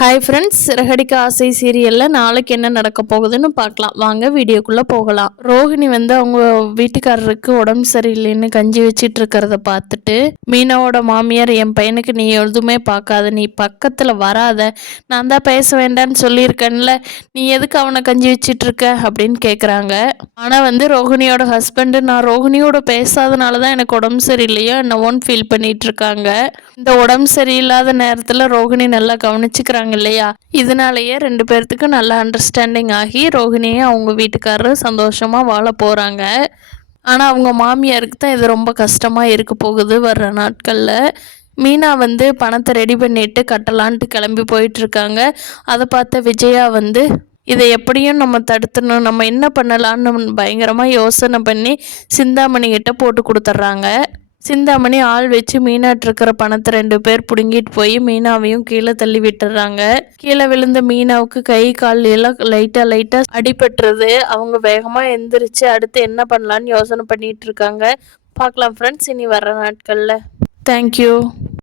Hi friends, Siragadikka ஆசை சீரியலில் நாளைக்கு என்ன நடக்க போகுதுன்னு பார்க்கலாம். வாங்க வீடியோக்குள்ளே போகலாம். ரோஹிணி அவங்க வீட்டுக்காரருக்கு உடம்பு சரியில்லைன்னு கஞ்சி வச்சிட்டு இருக்கிறத பார்த்துட்டு மீனாவோட மாமியார், என் பையனுக்கு நீ எதுவுமே பார்க்காத, நீ பக்கத்தில் வராத, நான் தான் பேச வேண்டான்னு சொல்லியிருக்கேன்ல, நீ எதுக்கு அவனை கஞ்சி வச்சிட்டு இருக்க அப்படின்னு கேட்குறாங்க. ஆனால் ரோஹிணியோட ஹஸ்பண்டு, நான் ரோஹிணியோட பேசாதனால தான் எனக்கு உடம்பு சரியில்லையோ என்னவோன்னு ஃபீல் பண்ணிட்டு இருக்காங்க. இந்த உடம்பு சரியில்லாத நேரத்தில் ரோஹிணி நல்லா கவனிச்சுக்கிறாங்க இல்லையா, இதனாலேயே 2 பேர்த்துக்கும் நல்ல அண்டர்ஸ்டாண்டிங் ஆகி ரோஹிணியும் அவங்க வீட்டுக்காரரும் சந்தோஷமா வாழ போறாங்க. ஆனா அவங்க மாமியாருக்கு தான் இது ரொம்ப கஷ்டமா இருக்க போகுது வர்ற நாட்கள்ல. மீனா பணத்தை ரெடி பண்ணிட்டு கட்டலான்ட்டு கிளம்பி போயிட்டு இருக்காங்க. அதை பார்த்த விஜயா இதை எப்படியும் நம்ம தடுத்துணும், நம்ம என்ன பண்ணலான்னு பயங்கரமாக யோசனை பண்ணி சிந்தாமணி கிட்ட போட்டு கொடுத்துட்றாங்க. சிந்தாமணி ஆள் வச்சு மீனாட்டு இருக்கிற பணத்தை 2 பேர் பிடுங்கிட்டு போய் மீனாவையும் கீழே தள்ளி விட்டுறாங்க. கீழே விழுந்த மீனாவுக்கு கை கால் எல்லாம் லைட்டா அடிபட்டுறது. அவங்க வேகமா எந்திரிச்சு அடுத்து என்ன பண்ணலான்னு யோசனை பண்ணிட்டு இருக்காங்க. பார்க்கலாம் ஃப்ரெண்ட்ஸ் இனி வர்ற நாட்கள்ல. தேங்க்யூ.